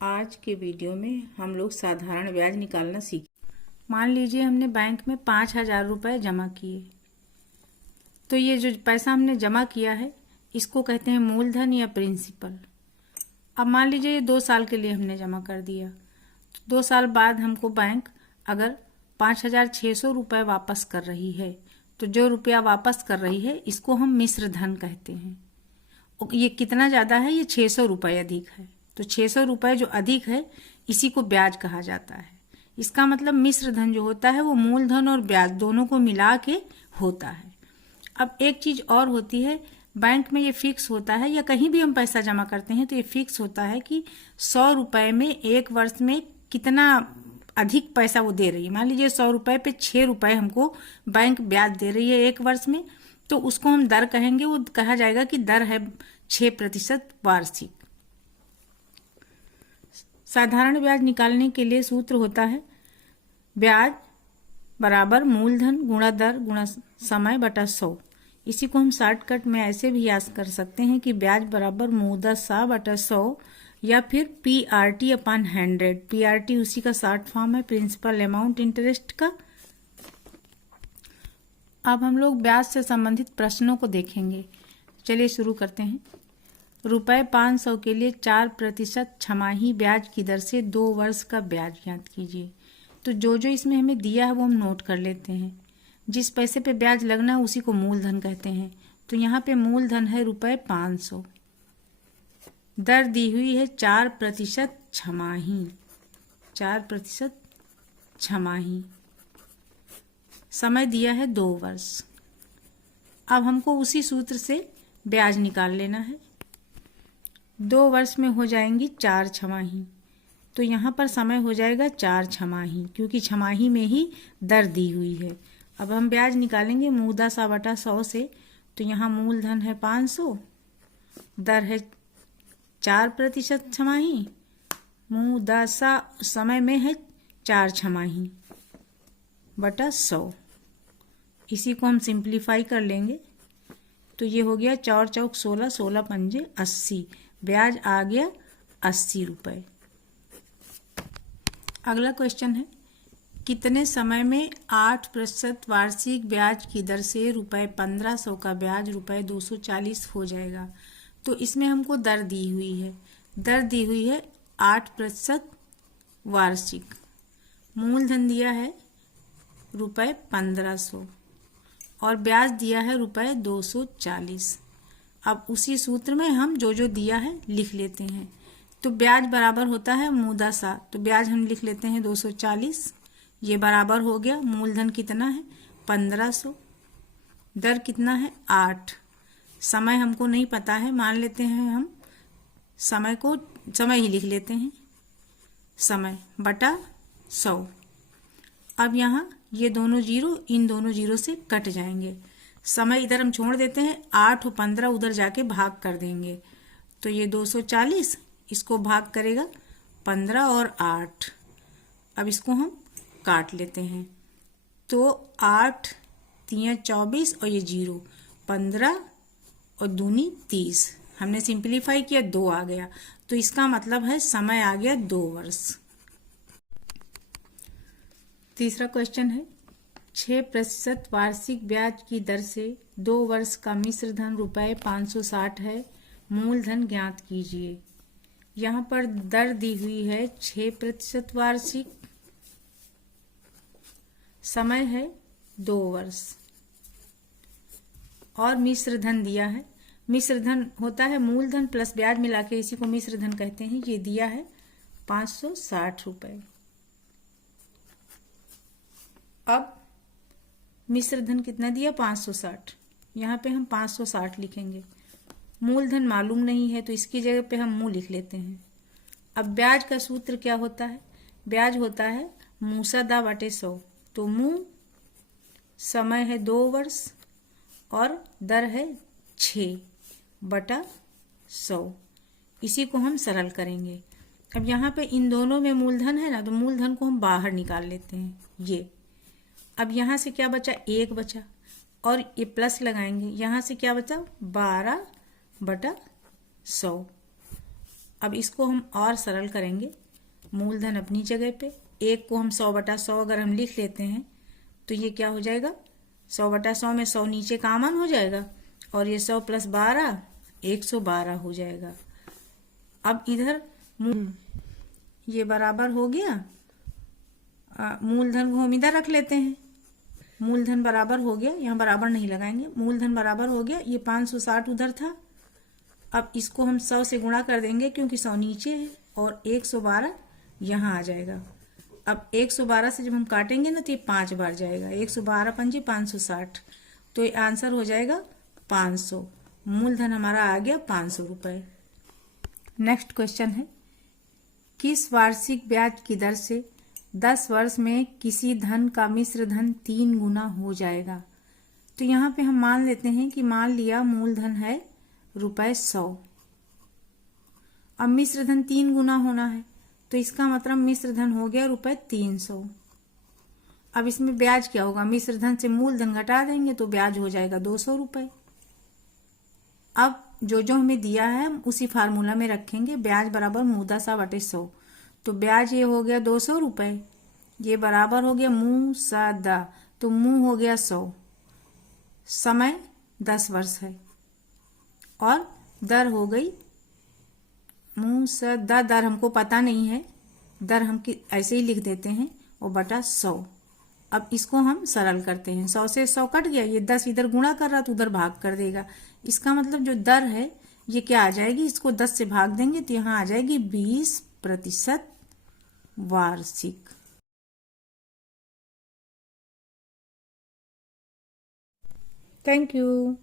आज के वीडियो में हम लोग साधारण ब्याज निकालना सीखें। मान लीजिए हमने बैंक में 5,000 रुपये जमा किए, तो ये जो पैसा हमने जमा किया है इसको कहते हैं मूलधन या प्रिंसिपल। अब मान लीजिए ये 2 साल के लिए हमने जमा कर दिया, तो 2 साल बाद हमको बैंक अगर 5,600 रुपये वापस कर रही है, तो जो रुपया वापस कर रही है इसको हम मिश्र धन कहते हैं। ये कितना ज़्यादा है? ये 600 रुपये अधिक है, तो 600 रुपये जो अधिक है इसी को ब्याज कहा जाता है। इसका मतलब मिश्र धन जो होता है वो मूलधन और ब्याज दोनों को मिला के होता है। अब एक चीज़ और होती है, बैंक में ये फिक्स होता है या कहीं भी हम पैसा जमा करते हैं तो ये फिक्स होता है कि 100 रुपये में एक वर्ष में कितना अधिक पैसा वो दे रही है। मान लीजिए 100 रुपये पे 6 रुपये हमको बैंक ब्याज दे रही है एक वर्ष में, तो उसको हम दर कहेंगे। वो कहा जाएगा कि दर है 6% वार्षिक। साधारण ब्याज निकालने के लिए सूत्र होता है ब्याज बराबर मूलधन गुणा दर गुणा समय बटा 100। इसी को हम शॉर्टकट में ऐसे भी याद कर सकते हैं कि ब्याज बराबर मूलधन सा बटा 100 या फिर PRT अपॉन 100। PRT उसी का शॉर्ट फॉर्म है, प्रिंसिपल अमाउंट इंटरेस्ट का। अब हम लोग ब्याज से संबंधित प्रश्नों को देखेंगे। चलिए शुरू करते हैं। रुपये 500 के लिए 4% छमाही ब्याज की दर से 2 वर्ष का ब्याज ज्ञात कीजिए। तो जो जो इसमें हमें दिया है वो हम नोट कर लेते हैं। जिस पैसे पे ब्याज लगना है उसी को मूलधन कहते हैं। तो यहाँ पे मूलधन है रुपये 500, दर दी हुई है 4% छमाही, 4% छमाही, समय दिया है 2 वर्ष। अब हमको उसी सूत्र से ब्याज निकाल लेना है। 2 वर्ष में हो जाएंगी 4 छमाही, तो यहाँ पर समय हो जाएगा 4 छमाही, क्योंकि छमाही में ही दर दी हुई है। अब हम ब्याज निकालेंगे मूलधन सा बटा 100 से। तो यहाँ मूलधन है 500, दर है 4% छमाही, मूलधन सा समय में है 4 छमाही बटा 100। इसी को हम सिंप्लीफाई कर लेंगे तो ये हो गया 4 चौक 16, 16 पंजे 80, ब्याज आ गया 80 रुपये। अगला क्वेश्चन है, कितने समय में 8% वार्षिक ब्याज की दर से रुपये 1500 का ब्याज रुपये 240 हो जाएगा। तो इसमें हमको दर दी हुई है, दर दी हुई है 8% वार्षिक, मूलधन दिया है रुपये 1500 और ब्याज दिया है रुपये 240। अब उसी सूत्र में हम जो जो दिया है लिख लेते हैं। तो ब्याज बराबर होता है मूलधन सा, तो ब्याज हम लिख लेते हैं 240, ये बराबर हो गया। मूलधन कितना है 1500, दर कितना है 8, समय हमको नहीं पता है, मान लेते हैं हम समय ही लिख लेते हैं, समय बटा 100। अब यहाँ ये दोनों जीरो इन दोनों जीरो से कट जाएंगे, समय इधर हम छोड़ देते हैं, 8 और 15 उधर जाके भाग कर देंगे। तो ये 240 इसको भाग करेगा 15 और 8। अब इसको हम काट लेते हैं, तो 8 3 24 और ये 0, 15 और दूनी 30। हमने सिंप्लीफाई किया, 2 आ गया, तो इसका मतलब है समय आ गया 2 वर्ष। तीसरा क्वेश्चन है, 6% वार्षिक ब्याज की दर से 2 वर्ष का मिश्र धन रुपये 560 है, मूलधन ज्ञात कीजिए। यहाँ पर दर दी हुई है 6% वार्षिक, समय है 2 वर्ष और मिश्र धन दिया है। मिश्र धन होता है मूलधन प्लस ब्याज मिला के, इसी को मिश्र धन कहते हैं। ये दिया है 560 रुपये। अब मिश्र धन कितना दिया 560, यहाँ पे हम 560 लिखेंगे। मूलधन मालूम नहीं है तो इसकी जगह पे हम मुँह लिख लेते हैं। अब ब्याज का सूत्र क्या होता है? ब्याज होता है मूसदा बटे 100। तो मुँह समय है 2 वर्ष और दर है 6 बटा 100। इसी को हम सरल करेंगे। अब यहाँ पे इन दोनों में मूलधन है ना, तो मूलधन को हम बाहर निकाल लेते हैं। ये अब यहाँ से क्या बचा? 1 बचा और ये प्लस लगाएंगे। यहाँ से क्या बचा? 12 बटा 100। अब इसको हम और सरल करेंगे। मूलधन अपनी जगह पे, 1 को हम 100/100 अगर हम लिख लेते हैं तो ये क्या हो जाएगा, 100/100 में 100 नीचे कॉमन हो जाएगा और ये 100 + 12 112 हो जाएगा। अब इधर ये बराबर हो गया, मूलधन को हम इधर रख लेते हैं। मूलधन बराबर हो गया, यहाँ बराबर नहीं लगाएंगे, मूलधन बराबर हो गया, ये 560 उधर था। अब इसको हम 100 से गुणा कर देंगे क्योंकि 100 नीचे है और 112 यहाँ आ जाएगा। अब 112 से जब हम काटेंगे ना तो ये 5 बार जाएगा, 112 पंजे 560, तो ये आंसर हो जाएगा 500। मूलधन हमारा आ गया 500 रुपए। नेक्स्ट क्वेश्चन है, किस वार्षिक ब्याज की दर से 10 वर्ष में किसी धन का मिश्र धन 3 गुना हो जाएगा। तो यहाँ पे हम मान लेते हैं कि मान लिया मूलधन है ₹100, अब मिश्र धन 3 गुना होना है तो इसका मतलब मिश्र धन हो गया ₹300। अब इसमें ब्याज क्या होगा, मिश्र धन से मूलधन घटा देंगे तो ब्याज हो जाएगा 200 रुपए। अब जो जो हमें दिया है हम उसी फार्मूला में रखेंगे, ब्याज बराबर मुदा/100। तो ब्याज ये हो गया 200 रुपए, ये बराबर हो गया मु/दा, तो मु हो गया 100, समय 10 वर्ष है और दर हो गई मु/दा, दर हमको पता नहीं है, दर हम ऐसे ही लिख देते हैं और बटा 100। अब इसको हम सरल करते हैं, 100 से 100 कट गया, ये 10 इधर गुणा कर रहा तो उधर भाग कर देगा। इसका मतलब जो दर है ये क्या आ जाएगी, इसको 10 से भाग देंगे तो यहाँ आ जाएगी 20% वार्षिक। Thank you.